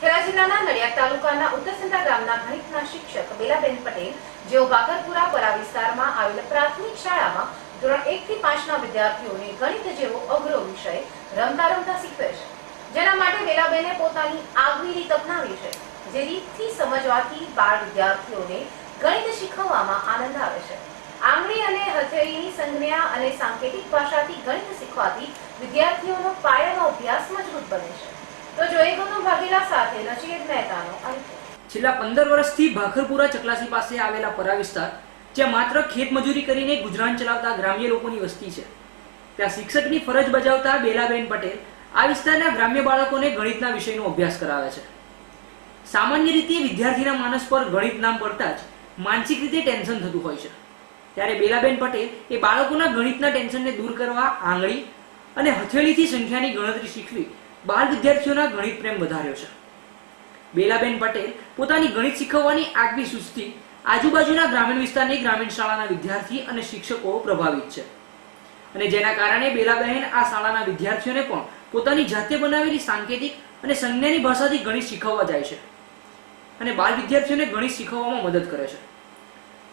ખેડા જિલ્લાના નડિયાદ તાલુકાના ઉત્તરસંધા ગામના ગણિતના શિક્ષક બેલાબેન પટેલ, જેઓ બાકરપુરા પરા વિસ્તારમાં આવેલ પ્રાથમિક શાળામાં ધોરણ 1 થી 5 ના વિદ્યાર્થીઓને ગણિત જેવો અઘરો વિષય રમતા રમતા શીખવે છે, જેના માટે બેલાબેને પોતાની આગવી રીત અપનાવી છે, જે રીતથી સમજવાથી બાળ વિદ્યાર્થીઓને ગણિત શીખવવામાં આનંદ આવે છે। આંગળી અને હથેળીની સંજ્ઞા અને સાંકેતિક ભાષાથી ગણિત શીખવાથી વિદ્યાર્થીઓનો પાયાનો અભ્યાસ મજબૂત બને છે। તો જોઈએ ગૌતમ વાઘેલા સાથે નચિકેત મહેતાનો અંત। છેલ્લા 15 વર્ષથી ભાખરપુરા ચકલાસી પાસે આવેલા પરા વિસ્તાર, જ્યાં માત્ર ખેતમજૂરી કરીને ગુજરાન ચલાવતા ગ્રામ્ય લોકોની વસ્તી છે, ત્યાં શિક્ષકની ફરજ બજાવતા બેલાબેન પટેલ આ વિસ્તારના ગ્રામ્ય બાળકોને ગણિતના વિષયનો અભ્યાસ કરાવે છે। સામાન્ય રીતે વિદ્યાર્થીના માનસ પર ગણિત નામ પડતા જ માનસિક રીતે ટેન્શન થતું હોય છે, ત્યારે બેલાબેન પટેલ એ બાળકોના ગણિતના ટેન્શનને દૂર કરવા આંગળી અને હથેળીથી સંખ્યાની ગણતરી શીખવી બાળ વિદ્યાર્થીઓના ગણિત પ્રેમ વધાર્યો છે। બેલાબેન પટેલ પોતાની ગણિત શીખવવાની આગવી સૂઝથી આજુબાજુના ગ્રામીણ વિસ્તારની ગ્રામીણ શાળાના વિદ્યાર્થી અને શિક્ષકો પ્રભાવિત છે, અને જેના કારણે બેલાબેન આ શાળાના વિદ્યાર્થીઓને પણ પોતાની જાતે બનાવેલી સાંકેતિક અને સંજ્ઞાની ભાષાથી ગણિત શીખવવા જાય છે અને બાળ વિદ્યાર્થીઓને ગણિત શીખવવામાં મદદ કરે છે।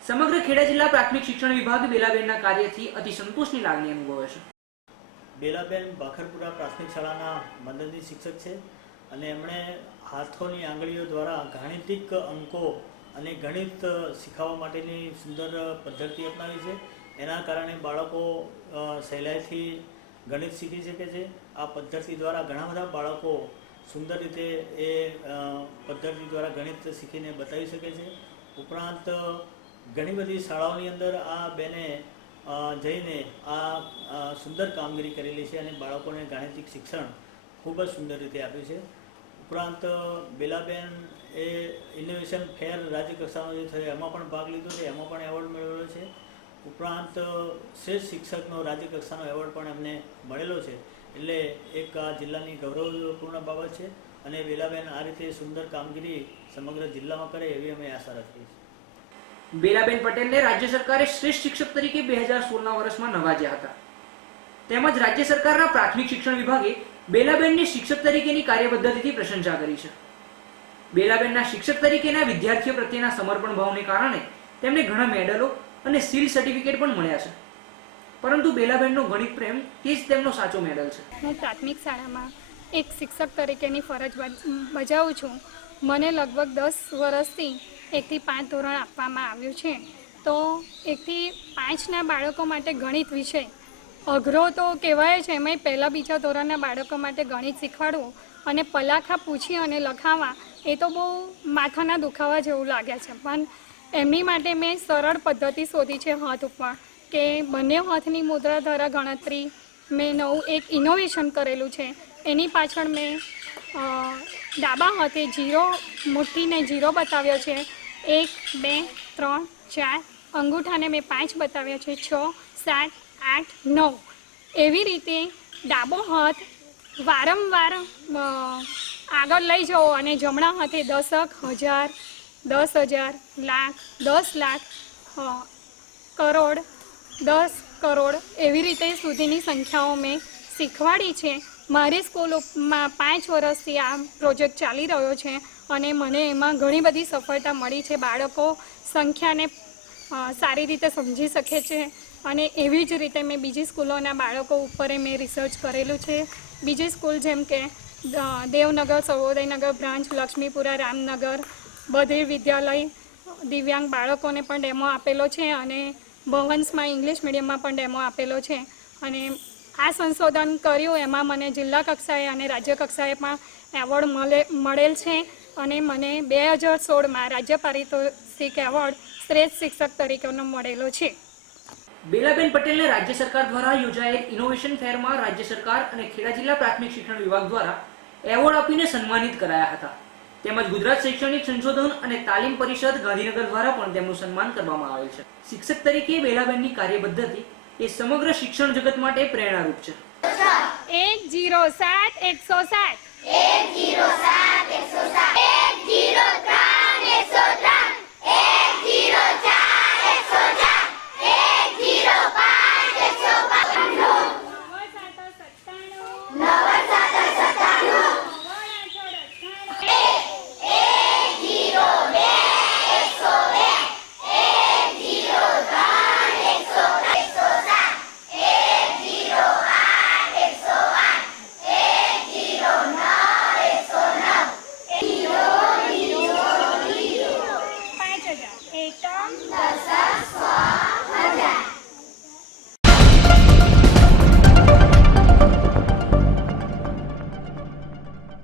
સમગ્ર ખેડા જિલ્લા પ્રાથમિક શિક્ષણ વિભાગ બેલાબેનના કાર્યથી અતિ સંતોષની લાગણી અનુભવે છે। બેલાબેન ભાખરપુરા પ્રાથમિક શાળાના મદદની શિક્ષક છે અને એમણે હાથોની આંગળીઓ દ્વારા ગાણિતિક અંકો અને ગણિત શીખવવા માટેની સુંદર પદ્ધતિ અપનાવી છે। એના કારણે બાળકો સહેલાઈથી ગણિત શીખી શકે છે। આ પદ્ધતિ દ્વારા ઘણા બધા બાળકો સુંદર રીતે એ પદ્ધતિ દ્વારા ગણિત શીખીને બતાવી શકે છે। ઉપરાંત ઘણી બધી શાળાઓની અંદર આ બેને જઈને આ સુંદર કામગીરી કરેલી છે અને બાળકોને ગાણિતિક શિક્ષણ ખૂબ જ સુંદર રીતે આપ્યું છે। ઉપરાંત બેલાબેન એ ઇનોવેશન ફેર રાજ્ય કક્ષાનો જે થયો એમાં પણ ભાગ લીધો છે, એમાં પણ એવોર્ડ મેળવેલો છે। ઉપરાંત શ્રેષ્ઠ શિક્ષકનો રાજ્ય કક્ષાનો એવોર્ડ પણ એમને મળેલો છે, એટલે એક આ જિલ્લાની ગૌરવપૂર્ણ બાબત છે અને બેલાબેન આ રીતે સુંદર કામગીરી સમગ્ર જિલ્લામાં કરે એવી અમે આશા રાખીએ છીએ। બેલાબેન પટેલને રાજ્ય સરકારે શ્રેષ્ઠ શિક્ષક તરીકે 2016ના વર્ષમાં નવાજ્યા હતા, તેમજ રાજ્ય સરકારના પ્રાથમિક શિક્ષણ વિભાગે બેલાબેનની શિક્ષક તરીકેની કાર્યપદ્ધતિથી પ્રશંસા કરી છે। બેલાબેનના શિક્ષક તરીકેના વિદ્યાર્થીઓ પ્રત્યેના સમર્પણ ભાવને કારણે તેમને ઘણા મેડલો અને સીલ સર્ટિફિકેટ પણ મળ્યા છે, પરંતુ બેલાબેનનો ગણિત પ્રેમ તે જ તેમનો સાચો મેડલ છે। હું પ્રાથમિક શાળામાં એક શિક્ષક તરીકેની ફરજ બજાવું છું। મને લગભગ 10 વર્ષથી 1 થી 5 ધોરણ આપવામાં આવ્યું છે, તો 1 થી 5ના બાળકો માટે ગણિત વિષય અઘરો તો કહેવાય છે, એમાંય પહેલાં બીજા ધોરણના બાળકો માટે ગણિત શીખવાડવું અને પલાખા પૂછી અને લખાવા એ તો બહુ માથાના દુખાવા જેવું લાગે છે, પણ એમની માટે મેં સરળ પદ્ધતિ શોધી છે હાથ ઉપર, કે બંને હાથની મુદ્રા દ્વારા ગણતરી મેં નવું એક ઇનોવેશન કરેલું છે। એની પાછળ મેં ડાબા હાથે જીરો મુઠ્ઠીને જીરો બતાવ્યો છે, 1 2 3 4 અંગૂઠાને મેં 5 બતાવ્યો છે, 6 7 8 9 એવી રીતે ડાબો હાથ વારંવાર આગળ લઈ જવો અને જમણા હાથે દશક, હજાર, 10,000, લાખ, 10 લાખ, કરોડ, 10 કરોડ એવી રીતે સુધીની સંખ્યાઓ મેં શીખવાડી છે। મારી સ્કૂલમાં 5 વર્ષથી આ પ્રોજેક્ટ ચાલી રહ્યો છે અને મને એમાં ઘણી બધી સફળતા મળી છે। બાળકો સંખ્યાને સારી રીતે સમજી શકે છે અને એવી જ રીતે મેં બીજી સ્કૂલોના બાળકો ઉપર મેં રિસર્ચ કરેલું છે। બીજી સ્કૂલ જેમ કે દેવનગર, સર્વોદયનગર બ્રાન્ચ, લક્ષ્મીપુરા, રામનગર, બધિર વિદ્યાલય, દિવ્યાંગ બાળકોને પણ ડેમો આપેલો છે અને ભવન્સમાં ઇંગ્લિશ મીડિયમમાં પણ ડેમો આપેલો છે। અને આ સંશોધન કર્યું એમાં મને જિલ્લા કક્ષાએ અને રાજ્ય કક્ષાએ પણ એવોર્ડ મળેલ છે અને મને 2016માં રાજ્ય પારિતોષિક એવોર્ડ શ્રેષ્ઠ શિક્ષક તરીકેનો મળેલો છે। બેલાબેન પટેલને રાજ્ય સરકાર દ્વારા યોજાયેલ ઇનોવેશન ફેરમાં રાજ્ય સરકાર અને ખેડા જિલ્લા પ્રાથમિક શિક્ષણ વિભાગ દ્વારા એવોર્ડ આપીને સન્માનિત કરાયા હતા, તેમજ ગુજરાત શૈક્ષણિક સંશોધન અને તાલીમ પરિષદ ગાંધીનગર દ્વારા પણ તેમનું સન્માન કરવામાં આવેલ છે। શિક્ષક તરીકે બેલાબેનની કાર્યપદ્ધતિ એ સમગ્ર શિક્ષણ જગત માટે પ્રેરણારૂપ છે। 107 107 107 107